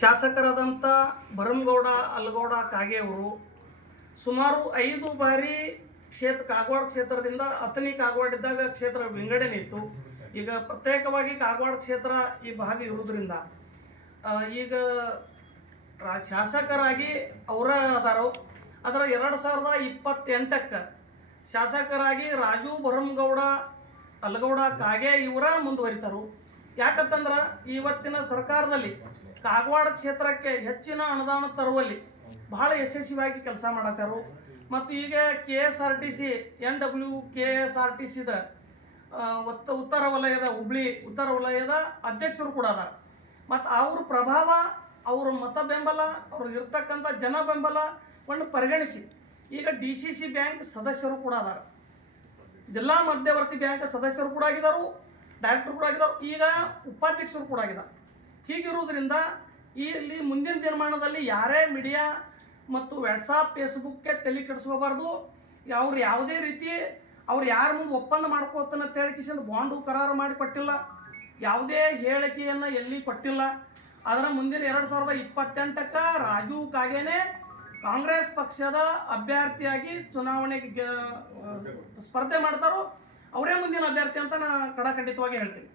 ಶಾಸಕರಾದಂಥ ಭರಮಗೌಡ ಅಲ್ಲಗೌಡ ಕಾಗೆ ಅವರು ಸುಮಾರು 5 ಬಾರಿ ಕಾಗವಾಡ ಕ್ಷೇತ್ರದಿಂದ ಅತನಿ ಕಾಗವಾಡ ಇದ್ದಾಗ ಕ್ಷೇತ್ರ ವಿಂಗಡಣೆ ಇತ್ತು. ಈಗ ಪ್ರತ್ಯೇಕವಾಗಿ ಕಾಗವಾಡ ಕ್ಷೇತ್ರ ಈ ಭಾಗ ಇರುವುದರಿಂದ ಈಗ ಶಾಸಕರಾಗಿ ಅವರ ಅದಾರೋ. ಅದರ 2028ಕ್ಕೆ ಶಾಸಕರಾಗಿ ರಾಜು ಭರಮಗೌಡ ಅಲ್ಲಗೌಡ ಕಾಗೆ ಇವರ ಮುಂದುವರಿತಾರು. ಯಾಕಂತಂದ್ರೆ ಇವತ್ತಿನ ಸರ್ಕಾರದಲ್ಲಿ ಕಾಗವಾಡ ಕ್ಷೇತ್ರಕ್ಕೆ ಹೆಚ್ಚಿನ ಅನುದಾನ ತರುವಲ್ಲಿ ಬಹಳ ಯಶಸ್ವಿಯಾಗಿ ಕೆಲಸ ಮಾಡತ್ತಾರು. ಮತ್ತು ಈಗ KSRTC NWKSRTCದ ಉತ್ತರ ವಲಯದ ಹುಬ್ಳಿ ಉತ್ತರ ವಲಯದ ಅಧ್ಯಕ್ಷರು ಕೂಡ ಅದಾರ. ಮತ್ತು ಅವ್ರ ಪ್ರಭಾವ, ಅವ್ರ ಮತ ಬೆಂಬಲ, ಅವ್ರಿಗೆ ಇರ್ತಕ್ಕಂಥ ಜನ ಬೆಂಬಲವನ್ನು ಪರಿಗಣಿಸಿ ಈಗ DCC ಬ್ಯಾಂಕ್ ಸದಸ್ಯರು ಕೂಡ ಅದಾರ, ಜಿಲ್ಲಾ ಮಧ್ಯವರ್ತಿ ಬ್ಯಾಂಕ್ ಸದಸ್ಯರು ಕೂಡ ಆಗಿದ್ದಾರೆ, ಡೈರೆಕ್ಟರ್ ಕೂಡ ಆಗಿದ್ದಾರೆ, ಈಗ ಉಪಾಧ್ಯಕ್ಷರು ಕೂಡ ಆಗಿದ್ದಾರೆ. ಹೀಗಿರುವುದರಿಂದ ಇಲ್ಲಿ ಮುಂದಿನ ದಿನಮಾನದಲ್ಲಿ ಯಾರೇ ಮೀಡಿಯಾ ಮತ್ತು ವಾಟ್ಸಾಪ್ ಫೇಸ್ಬುಕ್ಗೆ ತಲೆ ಕೆಡಿಸ್ಕೋಬಾರ್ದು. ಅವ್ರು ಯಾವುದೇ ರೀತಿ ಅವ್ರು ಯಾರ ಮುಂದೆ ಒಪ್ಪಂದ ಮಾಡ್ಕೋತಾನಂತ ಹೇಳಿಕಿಸಿಂದ ಬಾಂಡು ಕರಾರು ಮಾಡಿ ಕೊಟ್ಟಿಲ್ಲ, ಯಾವುದೇ ಹೇಳಿಕೆಯನ್ನು ಎಲ್ಲಿ ಕೊಟ್ಟಿಲ್ಲ. ಅದರ ಮುಂದಿನ 2028ಕ್ಕೆ ರಾಜು ಕಾಗೇನೆ ಕಾಂಗ್ರೆಸ್ ಪಕ್ಷದ ಅಭ್ಯರ್ಥಿಯಾಗಿ ಚುನಾವಣೆಗೆ ಸ್ಪರ್ಧೆ ಮಾಡ್ತಾರೋ, ಅವರೇ ಮುಂದಿನ ಅಭ್ಯರ್ಥಿ ಅಂತ ನಾನು ಖಡಾಖಂಡಿತವಾಗಿ ಹೇಳ್ತೀನಿ.